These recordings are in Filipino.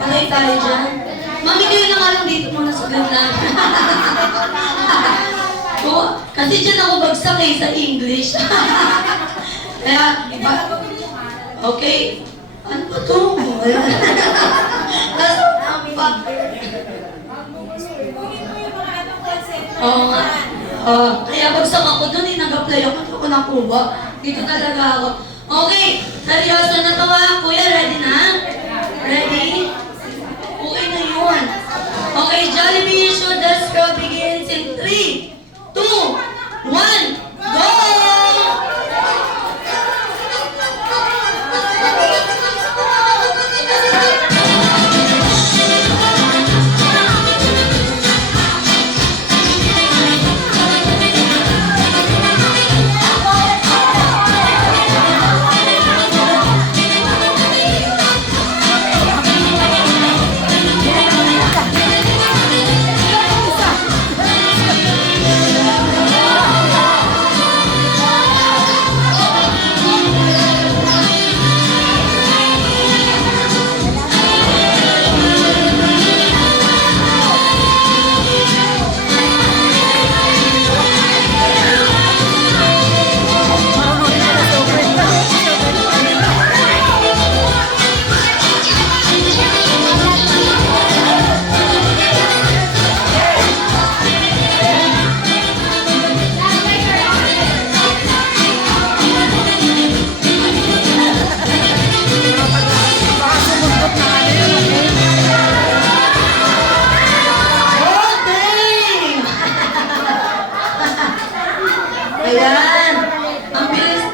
Patay tayo dyan. Mami, kayo na nga lang dito muna sa ganda. Oo, kasi dyan ako bagsak eh sa English. Kaya, iba. Okay. Ano ba ito? Tapos, oo nga. Kaya bagsak ako dun eh, nag-apply ako nakuha. Dito talaga ako. Okay, seryoso na to ha. Kuya, ready na? Ready? Okay na yun. Okay, Jollibee Shoot the Straw begins in 3, 2, 1, go! Ayan. Ang bilis.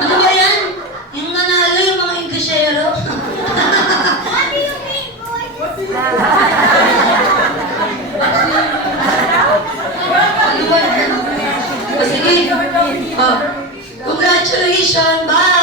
Ano ba yan? Yung nanalo yung mga Englishero. Ano ba yan? Sige. Congratulations. Bye.